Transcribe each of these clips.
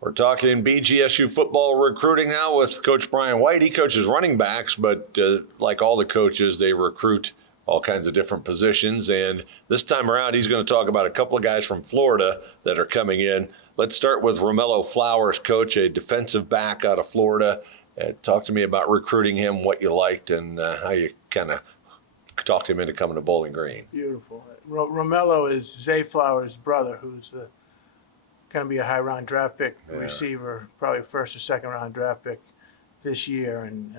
We're talking BGSU football recruiting now with Coach Brian White. He coaches running backs, but like all the coaches, they recruit all kinds of different positions. And this time around, he's going to talk about a couple of guys from Florida that are coming in. Let's start with Romello Flowers, coach, a defensive back out of Florida. Talk to me about recruiting him, what you liked, and how you kind of talked him into coming to Bowling Green. Beautiful. Romello is Zay Flowers' brother, who's going to be a high-round draft pick receiver, probably a first or second-round draft pick this year. And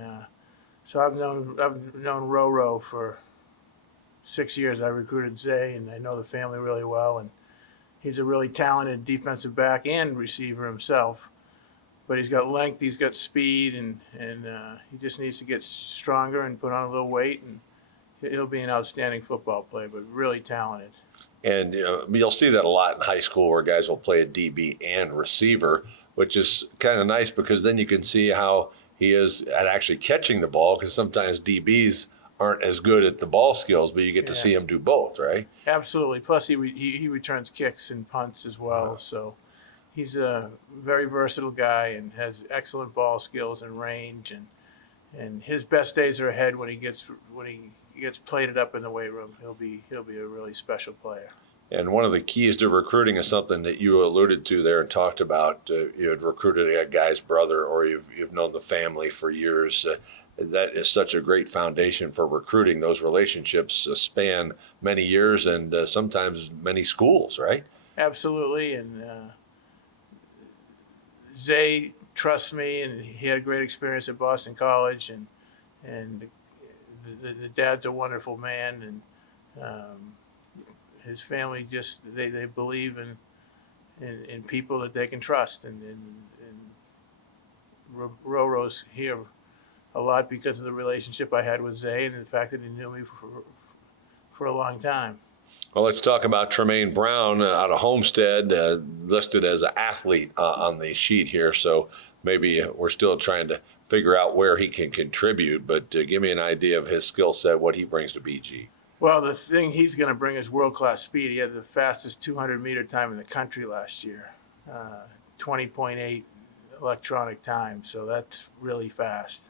so I've known Roro for 6 years. I recruited Zay, and I know the family really well. And he's a really talented defensive back and receiver himself. But he's got length, he's got speed, and he just needs to get stronger and put on a little weight, and he'll be an outstanding football player, but really talented. And you'll see that a lot in high school where guys will play a DB and receiver, which is kind of nice because then you can see how he is at actually catching the ball, because sometimes DBs aren't as good at the ball skills, but you get to see him do both, right? Absolutely. Plus, he returns kicks and punts as well. So he's a very versatile guy and has excellent ball skills and range. And his best days are ahead when he gets plated up in the weight room. He'll be a really special player. And one of the keys to recruiting is something that you alluded to there and talked about. You had recruited a guy's brother, or you've known the family for years. That is such a great foundation for recruiting. Those relationships span many years and sometimes many schools, right? Absolutely. And Zay trusts me, and he had a great experience at Boston College, and the dad's a wonderful man, and his family just they believe in people that they can trust, and Roro's here a lot because of the relationship I had with Zay and the fact that he knew me for a long time. Well, let's talk about Tremaine Brown out of Homestead, listed as an athlete on the sheet here. So maybe we're still trying to figure out where he can contribute, but give me an idea of his skill set, what he brings to BG. Well, the thing he's going to bring is world-class speed. He had the fastest 200-meter time in the country last year, 20.8 electronic time, so that's really fast.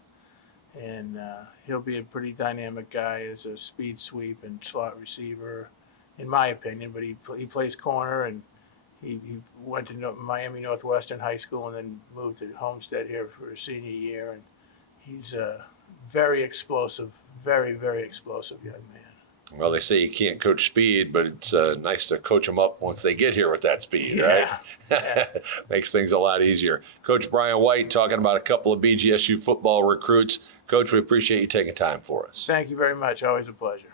And he'll be a pretty dynamic guy as a speed sweep and slot receiver, in my opinion, but he plays corner, and he went to Miami Northwestern High School and then moved to Homestead here for his senior year, and he's a very explosive, very, very explosive young man. Well, they say you can't coach speed, but it's nice to coach them up once they get here with that speed, right? Yeah. Makes things a lot easier. Coach Brian White talking about a couple of BGSU football recruits. Coach, we appreciate you taking time for us. Thank you very much. Always a pleasure.